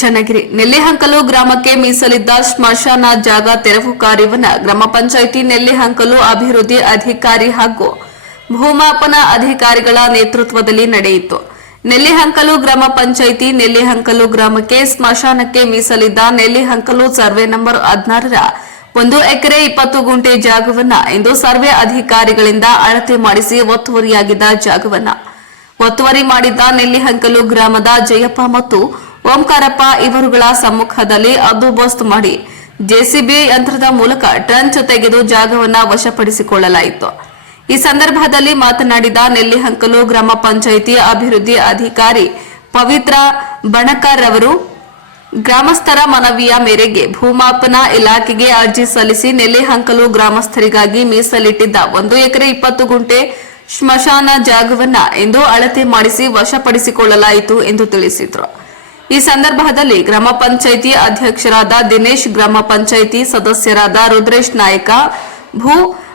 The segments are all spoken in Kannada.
ಚನ್ನಗಿರಿ. ನೆಲ್ಲಿಹಂಕಲು ಗ್ರಾಮಕ್ಕೆ ಮೀಸಲಿದ್ದ ಸ್ಮಶಾನ ಜಾಗ ತೆರವು ಕಾರ್ಯವನ್ನು ಗ್ರಾಮ ಪಂಚಾಯಿತಿ ನೆಲ್ಲಿಹಂಕಲು ಅಭಿವೃದ್ಧಿ ಅಧಿಕಾರಿ ಹಾಗೂ ಭೂಮಾಪನ ಅಧಿಕಾರಿಗಳ ನೇತೃತ್ವದಲ್ಲಿ ನಡೆಯಿತು. ನೆಲ್ಲಿಹಂಕಲು ಗ್ರಾಮ ಪಂಚಾಯಿತಿ ನೆಲ್ಲಿಹಂಕಲು ಗ್ರಾಮಕ್ಕೆ ಸ್ಮಶಾನಕ್ಕೆ ಮೀಸಲಿದ್ದ ನೆಲ್ಲಿಹಂಕಲು ಸರ್ವೆ ನಂಬರ್ ಹದಿನಾರರ ಒಂದು ಎಕರೆ ಇಪ್ಪತ್ತು ಗುಂಟೆ ಜಾಗವನ್ನ ಇಂದು ಸರ್ವೆ ಅಧಿಕಾರಿಗಳಿಂದ ಅಳತೆ ಮಾಡಿಸಿ ಒತ್ತುವರಿಯಾಗಿದ್ದ ಜಾಗವನ್ನ. ಒತ್ತುವರಿ ಮಾಡಿದ್ದ ನೆಲ್ಲಿಹಂಕಲು ಗ್ರಾಮದ ಜಯಪ್ಪ ಮತ್ತು ಓಂಕಾರಪ್ಪ ಇವರುಗಳ ಸಮ್ಮುಖದಲ್ಲಿ ಹದ್ದುಬಸ್ತ್ ಮಾಡಿ. ಜೆಸಿಬಿ ಯಂತ್ರದ ಮೂಲಕ ಟ್ರಂಚ್ ತೆಗೆದು ಜಾಗವನ್ನ ವಶಪಡಿಸಿಕೊಳ್ಳಲಾಯಿತು. ಈ ಸಂದರ್ಭದಲ್ಲಿ ಮಾತನಾಡಿದ ನೆಲ್ಲಿಹಂಕಲು ಗ್ರಾಮ ಪಂಚಾಯಿತಿ ಅಭಿವೃದ್ಧಿ ಅಧಿಕಾರಿ ಪವಿತ್ರ ಬಣಕರ್ ಅವರು, ಗ್ರಾಮಸ್ಥರ ಮನವಿಯ ಮೇರೆಗೆ ಭೂಮಾಪನ ಇಲಾಖೆಗೆ ಅರ್ಜಿ ಸಲ್ಲಿಸಿ ನೆಲ್ಲಿಹಂಕಲು ಗ್ರಾಮಸ್ಥರಿಗಾಗಿ ಮೀಸಲಿಟ್ಟಿದ್ದ ಒಂದು ಎಕರೆ ಇಪ್ಪತ್ತು ಗುಂಟೆ ಸ್ಮಶಾನ ಜಾಗವನ್ನ ಇಂದು ಅಳತೆ ಮಾಡಿಸಿ ವಶಪಡಿಸಿಕೊಳ್ಳಲಾಯಿತು ಎಂದು ತಿಳಿಸಿದರು. ಈ ಸಂದರ್ಭದಲ್ಲಿ ಗ್ರಾಮ ಪಂಚಾಯಿತಿ ಅಧ್ಯಕ್ಷರಾದ ದಿನೇಶ್, ಗ್ರಾಮ ಪಂಚಾಯಿತಿ ಸದಸ್ಯರಾದ ರುದ್ರೇಶ್ ನಾಯಕ, ಭೂ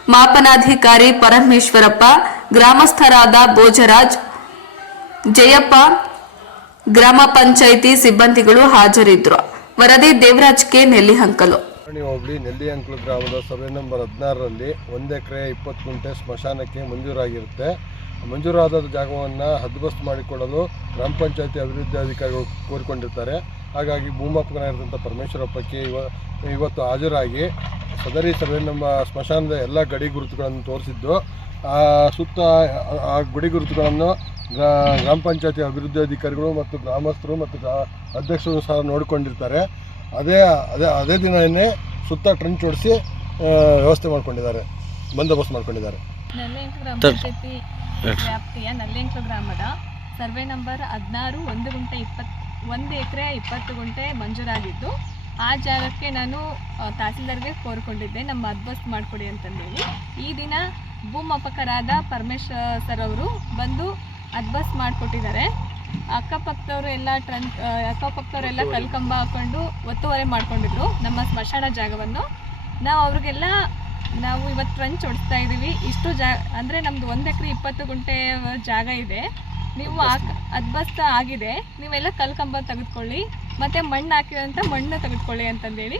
ಮಾಪನಾಧಿಕಾರಿ ಪರಮೇಶ್ವರಪ್ಪ, ಗ್ರಾಮಸ್ಥರಾದ ಭೋಜರಾಜ್, ಜಯಪ್ಪ, ಗ್ರಾಮ ಪಂಚಾಯಿತಿ ಸಿಬ್ಬಂದಿಗಳು ಹಾಜರಿದ್ದರು. ವರದಿ ದೇವರಾಜ್ ಕೆ. ನೆಲ್ಲಿಹಂಕಲು. ಹೋಬಳಿ ನೆಲ್ಲಿಹಂಕಲು ಗ್ರಾಮದ ಸಭೆ ನಂಬರ್ ಹದಿನಾರರಲ್ಲಿ ಒಂದು ಎಕರೆ ಇಪ್ಪತ್ತು ಗುಂಟೆ ಸ್ಮಶಾನಕ್ಕೆ ಮಂಜೂರಾಗಿರುತ್ತೆ. ಮಂಜೂರಾದ ಜಾಗವನ್ನು ಹದ್ದುಬಸ್ತು ಮಾಡಿಕೊಳ್ಳಲು ಗ್ರಾಮ ಪಂಚಾಯತಿ ಅಭಿವೃದ್ಧಿ ಅಧಿಕಾರಿಗಳು ಕೋರಿಕೊಂಡಿರ್ತಾರೆ. ಹಾಗಾಗಿ ಭೂಮಾಪಕನ ಇರತಂಥ ಪರಮೇಶ್ವರಪ್ಪಕ್ಕೆ ಇವ ಇವತ್ತು ಹಾಜರಾಗಿ ಸದರಿ ಸರ್ವೆ ನಮ್ಮ ಸ್ಮಶಾನದ ಎಲ್ಲ ಗಡಿ ಗುರುತುಗಳನ್ನು ತೋರಿಸಿದ್ದು. ಆ ಸುತ್ತ ಆ- ಗುಡಿ ಗುರುತುಗಳನ್ನು ಗ್ರಾ- ಗ್ರಾಮ ಪಂಚಾಯತಿ ಅಭಿವೃದ್ಧಿ ಅಧಿಕಾರಿಗಳು ಮತ್ತು ಗ್ರಾಮಸ್ಥರು ಮತ್ತು ಗ್ರಾ- ಅಧ್ಯಕ್ಷರು ಸಹ ನೋಡಿಕೊಂಡಿರ್ತಾರೆ. ಅದೇ ಅದೇ ಅದೇ ದಿನವೇ ಸುತ್ತ ಟ್ರೆಂಚ್ ಹೊಡಿಸಿ ವ್ಯವಸ್ಥೆ ಮಾಡ್ಕೊಂಡಿದ್ದಾರೆ ಬಂದೋಬಸ್ತ್ ಮಾಡ್ಕೊಂಡಿದ್ದಾರೆ. ವ್ಯಾಪ್ತಿಯ ನಲ್ಲೆಂಕ್ಲು ಗ್ರಾಮದ ಸರ್ವೆ ನಂಬರ್ ಹದಿನಾರು, ಒಂದು ಗುಂಟೆ ಇಪ್ಪತ್ತು ಒಂದು ಎಕರೆ ಇಪ್ಪತ್ತು ಗುಂಟೆ ಮಂಜೂರಾಗಿದ್ದು, ಆ ಜಾಗಕ್ಕೆ ನಾನು ತಹಸೀಲ್ದಾರ್ಗೆ ಕೋರಿಕೊಂಡಿದ್ದೆ ನಮ್ಮ ಅದ್ಬಸ್ತ್ ಮಾಡಿಕೊಡಿ ಅಂತಂದೇಳಿ. ಈ ದಿನ ಭೂಮಾಪಕರಾದ ಪರಮೇಶ್ವರ್ ಸರ್ ಅವರು ಬಂದು ಅದ್ಬಸ್ ಮಾಡಿಕೊಟ್ಟಿದ್ದಾರೆ. ಅಕ್ಕಪಕ್ಕದವರು ಎಲ್ಲ ಟ್ರನ್ ಅಕ್ಕಪಕ್ಕದವರೆಲ್ಲ ಕಲ್ಕಂಬ ಹಾಕೊಂಡು ಒತ್ತುವರಿ ಮಾಡಿಕೊಂಡಿದ್ರು ನಮ್ಮ ಸ್ಮಶಾನ ಜಾಗವನ್ನು. ನಾವು ಅವ್ರಿಗೆಲ್ಲ ನಾವು ಇವತ್ತು ಟ್ರಂಚ್ ಹೊಡಿಸ್ತಾ ಇದ್ದೀವಿ ಇಷ್ಟು ಜಾ ಅಂದರೆ ನಮ್ಮದು ಒಂದು ಎಕರೆ ಇಪ್ಪತ್ತು ಗುಂಟೆ ಜಾಗ ಇದೆ. ನೀವು ಹಾಕ್ ಅದ್ಬಸ್ತ ಆಗಿದೆ. ನೀವೆಲ್ಲ ಕಲ್ಕಂಬ ತೆಗೆದುಕೊಳ್ಳಿ ಮತ್ತು ಮಣ್ಣು ಹಾಕಿದಂಥ ಮಣ್ಣು ತೆಗೆದುಕೊಳ್ಳಿ ಅಂತಂದೇಳಿ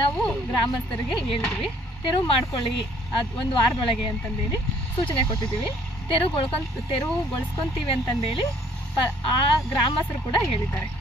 ನಾವು ಗ್ರಾಮಸ್ಥರಿಗೆ ಹೇಳಿದ್ವಿ. ತೆರವು ಮಾಡ್ಕೊಳ್ಳಿ ಅದು ಒಂದು ವಾರದೊಳಗೆ ಅಂತಂದೇಳಿ ಸೂಚನೆ ಕೊಟ್ಟಿದ್ದೀವಿ. ತೆರವುಗೊಳ್ಕೊಂತ ತೆರವುಗೊಳಿಸ್ಕೊತೀವಿ ಅಂತಂದೇಳಿ ಪ ಆ ಗ್ರಾಮಸ್ಥರು ಕೂಡ ಹೇಳಿದ್ದಾರೆ.